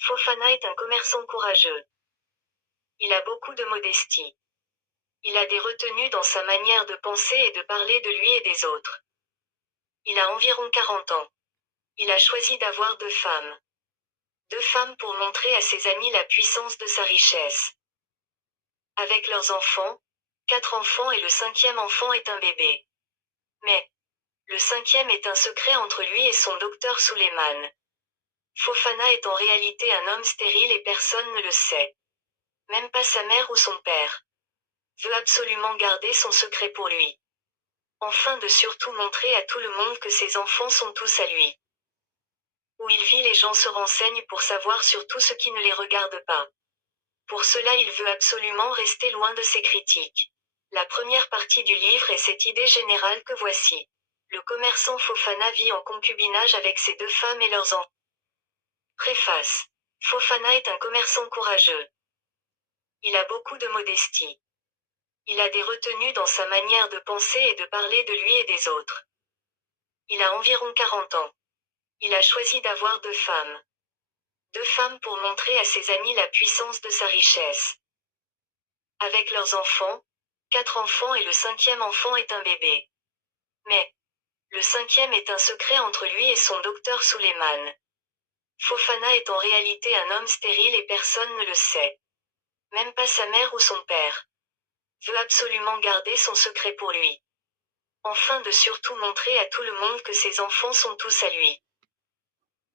Fofana est un commerçant courageux. Il a beaucoup de modestie. Il a des retenues dans sa manière de penser et de parler de lui et des autres. Il a environ 40 ans. Il a choisi d'avoir 2 femmes. 2 femmes pour montrer à ses amis la puissance de sa richesse. Avec leurs enfants, 4 enfants et le 5e enfant est un bébé. Mais, le 5e est un secret entre lui et son docteur Suleiman. Fofana est en réalité un homme stérile et personne ne le sait. Même pas sa mère ou son père. Veut absolument garder son secret pour lui. Enfin de surtout montrer à tout le monde que ses enfants sont tous à lui. Où il vit, les gens se renseignent pour savoir sur tout ce qui ne les regarde pas. Pour cela, il veut absolument rester loin de ses critiques. La première partie du livre est cette idée générale que voici. Le commerçant Fofana vit en concubinage avec ses 2 femmes et leurs enfants. Préface. Fofana est un commerçant courageux. Il a beaucoup de modestie. Il a des retenues dans sa manière de penser et de parler de lui et des autres. Il a environ 40 ans. Il a choisi d'avoir 2 femmes. 2 femmes pour montrer à ses amis la puissance de sa richesse. Avec leurs enfants, 4 enfants et le 5e enfant est un bébé. Mais, le 5e est un secret entre lui et son docteur Suleiman. Fofana est en réalité un homme stérile et personne ne le sait. Même pas sa mère ou son père. Veut absolument garder son secret pour lui. Enfin de surtout montrer à tout le monde que ses enfants sont tous à lui.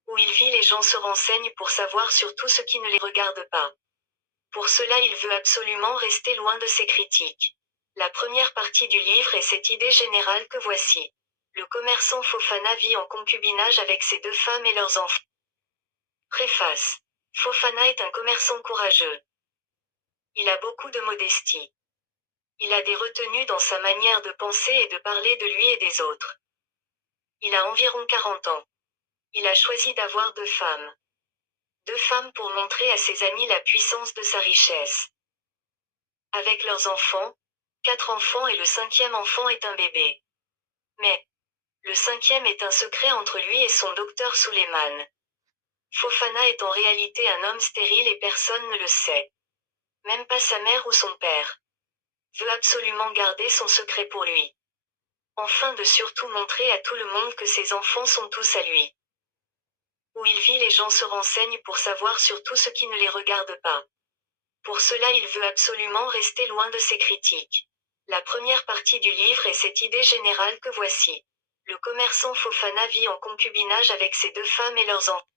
Où il vit, les gens se renseignent pour savoir sur tout ce qui ne les regarde pas. Pour cela, il veut absolument rester loin de ses critiques. La première partie du livre est cette idée générale que voici. Le commerçant Fofana vit en concubinage avec ses 2 femmes et leurs enfants. Préface. Fofana est un commerçant courageux. Il a beaucoup de modestie. Il a des retenues dans sa manière de penser et de parler de lui et des autres. Il a environ 40 ans. Il a choisi d'avoir 2 femmes. 2 femmes pour montrer à ses amis la puissance de sa richesse. Avec leurs enfants, 4 enfants et le 5e enfant est un bébé. Mais, le 5e est un secret entre lui et son docteur Suleiman. Fofana est en réalité un homme stérile et personne ne le sait. Même pas sa mère ou son père. Veut absolument garder son secret pour lui. Enfin de surtout montrer à tout le monde que ses enfants sont tous à lui. Où il vit, les gens se renseignent pour savoir sur tout ce qui ne les regarde pas. Pour cela, il veut absolument rester loin de ses critiques. La première partie du livre est cette idée générale que voici. Le commerçant Fofana vit en concubinage avec ses 2 femmes et leurs enfants.